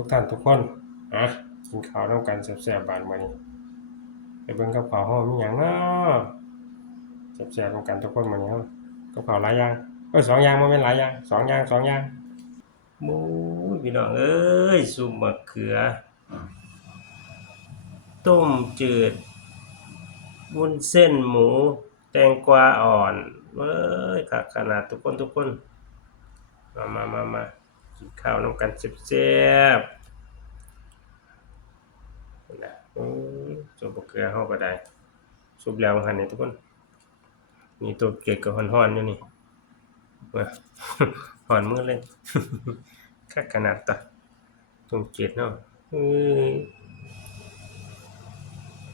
ทุกท่านทุกคนอ่ะกินข้าวร่วมกันแซ่บๆบานมื้อนี้ไปเบิ่งกับข้าวเฮามีหยังเนาะแซ่บๆร่วมกันทุกคนมื้อนี้เฮากับข้าวหลายอย่างสองอย่างบ่แม่นหลายอย่างสองอย่างโอ้ยพี่น้องเอ้ยซุปมะเขือต้มจืดวุ้นเส้นหมูแตงกวาอ่อนเอ้ยคักขนาดทุกคนมากินข้าวนำกันแซ่บๆนั่นน่ะซุปมะเขือเฮาก็ได้ซุปแล้วว่าหั่นนี่ทุกคนนี่ตัวเกล็ดก็ร้อนๆอยู่นี่ ว่าหอนมือเลยคักขนาดตะตรงเจ็ดเนาะเอ้ย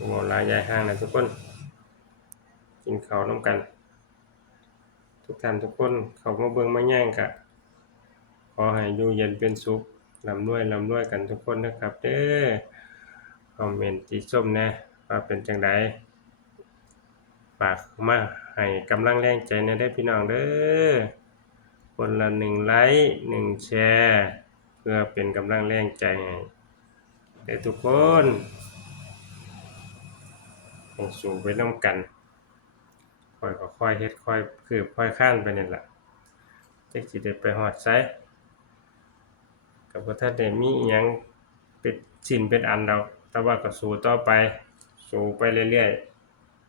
หมอลายยายห้างนะทุกคนกินข้าวนำกันทุกท่านทุกคนเข้ามาเบิ่งมาแย่งกะขอให้อยู่เย็นเป็นสุขร่ำรวยกันทุกคนนะครับเด้อคอมเมนต์ติชมแหน่ว่าเป็นจังไดฝากมาให้กำลังแรงใจแหน่เด้อพี่น้องเด้อคนละ1ไลก์1แชร์เพื่อเป็นกำลังแรงใจให้เด้อทุกคนให้สู้ไปนำกันข้อยก็ค่อยเฮ็ดค่อยคืบค่อยคลานไปนี่ล่ะจักสิได้ไปฮอดไสก็บ่ทันได้มีอิหยังเป็นชิ้นเป็นอันดอกแต่ว่าก็สู้ต่อไปสู้ไปเรื่อย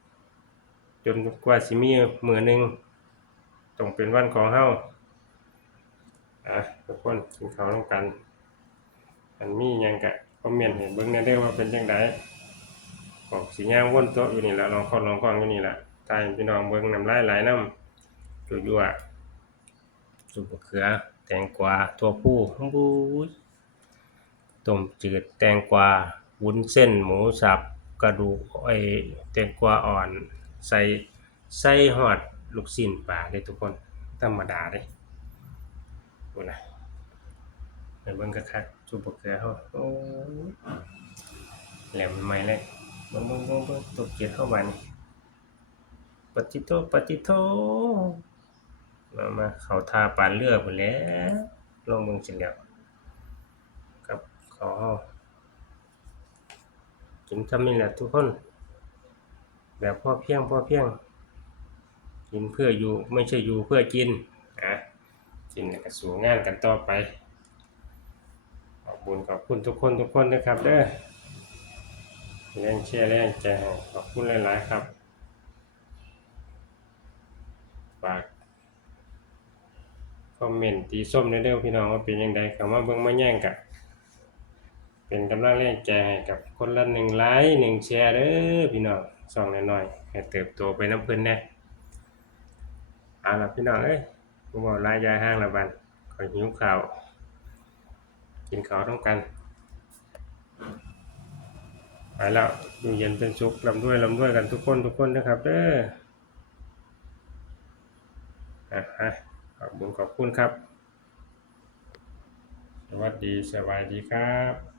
ๆจนกว่าสิมีมื้อหนึ่งต้องเป็นวันของเราทุกคนกินข้าวนำกันคันมีหยังก็คอมเมนต์ให้เบิ่งแหน่เด้อว่าเป็นจังไดก็สิย่างวนโต๊ะอยู่นี่ล่ะลองค้อนลองค้อนอยู่นี่ล่ะถ่ายให้พี่น้องเบิ่งน้ำลายไหลนำยั่วๆซุปมะเขือแตงกวาถั่วพูบู๊ยต้มจืดแตงกวาวุ้นเส้นหมูสับกระดูกแตงกวาอ่อนใส่ฮอดลูกชิ้นปลาเด้ทุกคนธรรมดาเด้พู้นน่ะไปเบิ่งคักๆซุปมะเขือเฮาโอ้ยแหลมใหม่เลยเบิ่งๆๆๆตัวเกล็ดเฮาบาดนี้ปะจิโธมาเข้าท่าปานเรือพู้นแหล้วลองเบิ่งซิแหล้วกับข้าวเฮากินส่ำนี้แหละทุกคนแบบพอเพียงกินเพื่ออยู่ไม่ใช่อยู่เพื่อกินกินแล้วก็สู้งานกันต่อไปขอบคุณทุกคนนะครับเด้อแรงเชียร์แรงใจให้ขอบคุณหลายๆครับฝากคอมเมนต์ติชมแหน่เด้อพี่น้องว่าเป็นจังไดเข้ามาเบิ่งมาแย่งกันเป็นกำลังแรงใจให้กับคนละ1ไลก์1แชร์เด้อพี่น้องช่องน้อยๆให้เติบโตไปนำเพิ่นแหน่เอาล่ะพี่น้องเอ้ยบ่เว้าหลายยายห่างแล้วบัดข้อยหิวข้าวกินข้าวนำกันไปแล้วอยู่เย็นเป็นสุขร่ำรวยกันทุกคนนะครับเด้อขอบคุณครับสวัสดีครับ